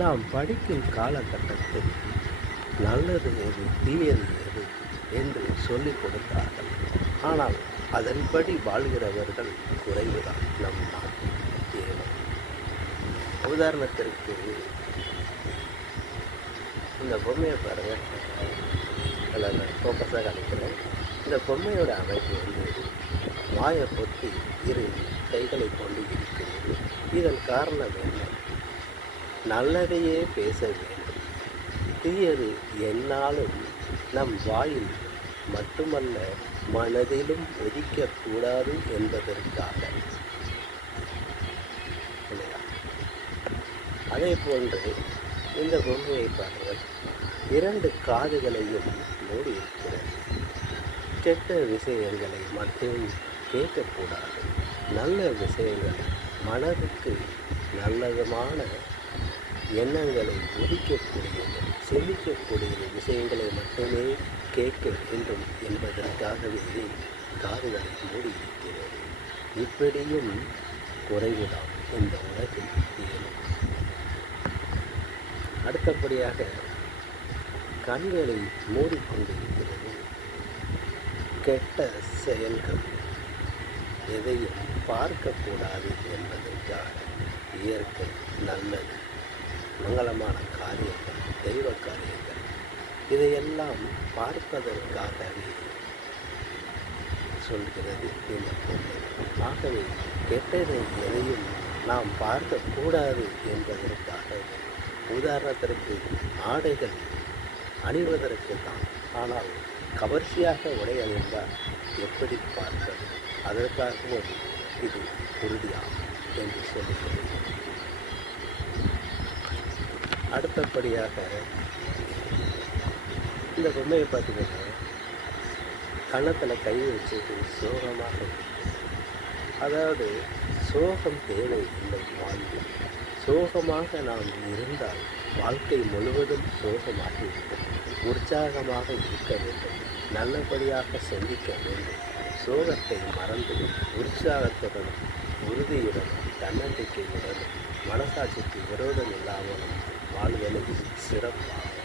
நாம் படிக்கும் காலகட்டத்தில் நல்லது எது தீயது எது என்று சொல்லிக் கொடுத்தார்கள். ஆனால் அதன்படி வாழ்கிறவர்கள் குறைவுதான் நம் நாட்டில். ஏன்? உதாரணத்திற்கு இந்த பொம்மையை பாருங்கள், அதில் நான் ஃபோக்கஸாக காணிக்கிறேன். இந்த பொம்மையோட அமைப்பு வாயை பொத்தி இரு கைகளை கொண்டு இருக்கிறது. இதன் காரணம் என்ன? நல்லதையே பேச வேண்டும், தீயது என்னாலும் நம் வாயில் மட்டுமல்ல மனதிலும் ஒதிக்கக்கூடாது என்பதற்காக. அதே போன்று இந்த பொம்மையை பாருங்கள், 2 காதுகளையும் மூடி இருக்கிறது. கெட்ட விஷயங்களை மட்டும் கேட்கக்கூடாது, நல்ல விஷயங்களை, மனதுக்கு நல்லதமான எண்ணங்களை உதிக்கக்கூடியது, செமிக்கக்கூடிய விஷயங்களை மட்டுமே கேட்க வேண்டும் என்பதற்காகவே காதுகளை மூடி இருக்கிறது. இப்படியும் குறைவுதான் இந்த உலகில் இயலும். அடுத்தபடியாக கண்களை மூடிக்கொண்டிருக்கிறது. கெட்ட செயல்கள் எதையும் பார்க்கக்கூடாது என்பதற்காக இயற்கை நல்லது, மங்களமான காரியங்கள், தெய்வ காரியங்கள் இதையெல்லாம் பார்ப்பதற்காகவே சொல்கிறது இந்த பொருள். ஆகவே கெட்டதை எதையும் நாம் பார்க்கக்கூடாது என்பதற்காகவே. உதாரணத்திற்கு ஆடைகள் அணிவதற்கு தான், ஆனால் கவர்ச்சியாக உடை அணிந்தால் எப்படி பார்ப்பது? அதற்காகவும் இது உறுதியாகும் என்று சொல்லுகிறது. அடுத்தபடியாக இந்த பொம்மையை பார்த்தீங்கன்னா கன்னத்தில் கை வச்சுட்டு சோகமாக இருக்கு. அதாவது சோகம் தேவை இல்லை வாழ்க்கை. சோகமாக நாம் இருந்தால் வாழ்க்கை முழுவதும் சோகமாகிவிடும். உற்சாகமாக இருக்க வேண்டும், நல்லபடியாக சிந்திக்க வேண்டும். சோகத்தை மறந்து உற்சாகத்துடனும் உறுதியுடனும் தன்னம்பிக்கையுடனும் மனசாட்சிக்கு விரோதம் இல்லாமலும் வாழ்வதை சிறப்பாகும்.